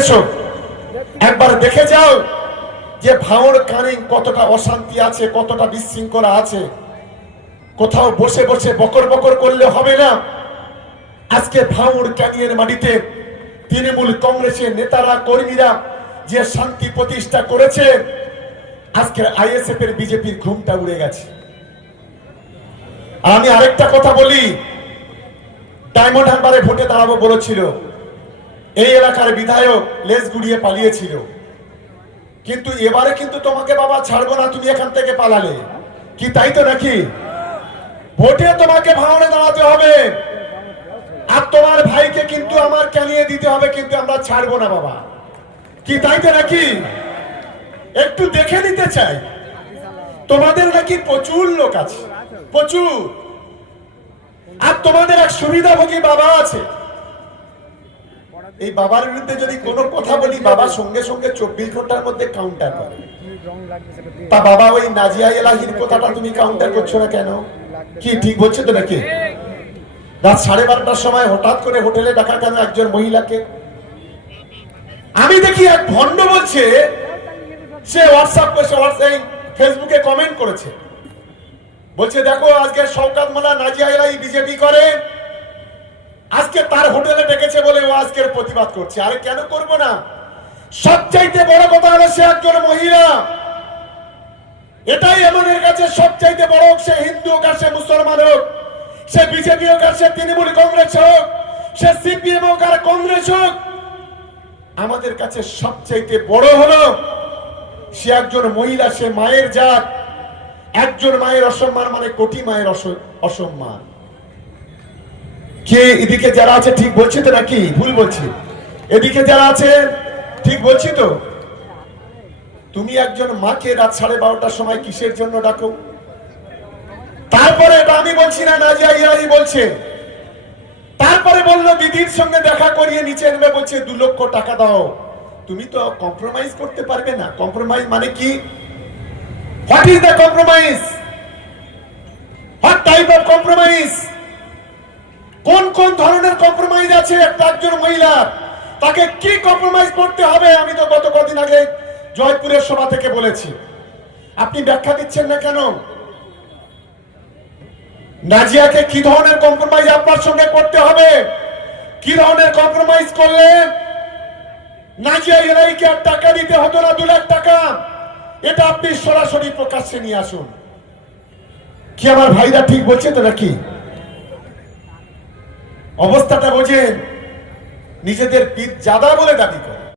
এসো। একবার দেখে যাও যে ভাঙর কানে কতটা অশান্তি আছে, কতটা বিশৃঙ্খলা আছে। কোথাও বসে বসে বকর বকর করলে হবে না। আজকে ভাঙর ক্যানিয়ের মাটিতে তৃণমূল কংগ্রেসের নেতারা, কর্মীরা যে শান্তি প্রতিষ্ঠা করেছে আজকে আইএসএফ এর বিজেপির ঘুমটা উড়ে গেছে। আর আমি আরেকটা কথা বলি, ডায়মন্ড হারবারে ভোটে দাঁড়াবো বলেছিল। এই এলাকার বিধায়ক লেজ গুড়িয়ে পালিয়েছিল। কিন্তু এবারে কিন্তু তোমাকে বাবা ছাড়বো না, তুমি এখান থেকে পালালে। কি তাই তো নাকি? ভোটে তোমাকে ভাঙনে দাঁড়াতে হবে। আর তোমার ভাইকে কিন্তু আমার ক্যানিয়ে দিতে হবে, কিন্তু আমরা ছাড়বো না বাবা। কি তাই তো নাকি? একটু দেখে নিতে চাই। তোমাদের নাকি প্রচুর লোক আছে, প্রচুর। আর তোমাদের এক সুবিধাভোগী বাবা আছে। এই বাবার বিরুদ্ধে যদি কোনো কথা বলি, বাবা সঙ্গে সঙ্গে চব্বিশ ঘণ্টার মধ্যে কাউন্টার করে। তা বাবা ওই নাজিয়া এলাহির কথাটা তুমি কাউন্টার করছ না কেন? কি, ঠিক বলছে তো নাকি? রাত সাড়ে বারোটার সময় হঠাৎ করে হোটেলে ডাকা কেন একজন মহিলাকে? আমি দেখি এক ভণ্ড বলছে, সে হোয়াটসঅ্যাপ করেছে হোয়াটসঅ্যাপ ফেসবুকে কমেন্ট করেছে। বলছে, দেখো, আজকে শওকাত মোল্লা নাজিয়া এলাই বিজেপি করে আজকে তার হোটেলে ডেকেছে বলে ও আজকের প্রতিবাদ করছে। আরে কেন করব না? সবচাইতে বড় কথা হলো সে একজন মহিলা। এটাই আমাদের কাছে সবচাইতে বড় হোক, সে হিন্দু হোক আর সে মুসলমান হোক, সে বিজেপি হোক আর সে তৃণমূল কংগ্রেস হোক, সে সিপিএম হোক আর কংগ্রেস হোক, আমাদের কাছে সবচাইতে বড় হলো সে একজন মহিলা, সে মায়ের জাত। একজন মায়ের অসম্মান মানে কোটি মায়ের অস- অসম্মান। কে এদিকে যারা আছে, ঠিক বলছি তো নাকি? ভুল বলছি। এদিকে যারা আছে, ঠিক বলছি তো? তুমি একজন মাকে রাত সাড়ে বারোটার সময় কিসের জন্য ডাকো? তারপরে এটা আমি বলছি না, নাজিয়া ইরানি বলছে। তারপরে বলল, দিদির সঙ্গে দেখা করিয়ে নিচে নেমে বলছে, দু লক্ষ টাকা দাও। তুমি তো কম্প্রোমাইজ করতে পারবে না। কম্প্রোমাইজ মানে কি? What is the compromise what type of compromise কোন কোন ধরনের কম্প্রোমাইজ আছে? একজন মহিলা, তাকে কি কম্প্রোমাইজ করতে হবে? আমি তো গত কদিন আগে জয়পুরের সভা থেকে বলেছি। আপনি ব্যাখ্যা দিচ্ছেন না কেন? নাজিয়াকে কি ধরনের কম্প্রোমাইজ আপনার সঙ্গে করতে হবে? কি ধরনের কম্প্রোমাইজ করলে নাজিয়া এলাইকে আর টাকা দিতে হতো না, দু লাখ টাকা? এটা আপনি সরাসরি প্রকাশ্যে নিয়ে আসুন। কি আমার ভাইরা ঠিক বলছে তো নাকি? অবস্থাটা বোঝেন নিজেদের পীর জাদা বলে দাবি করে।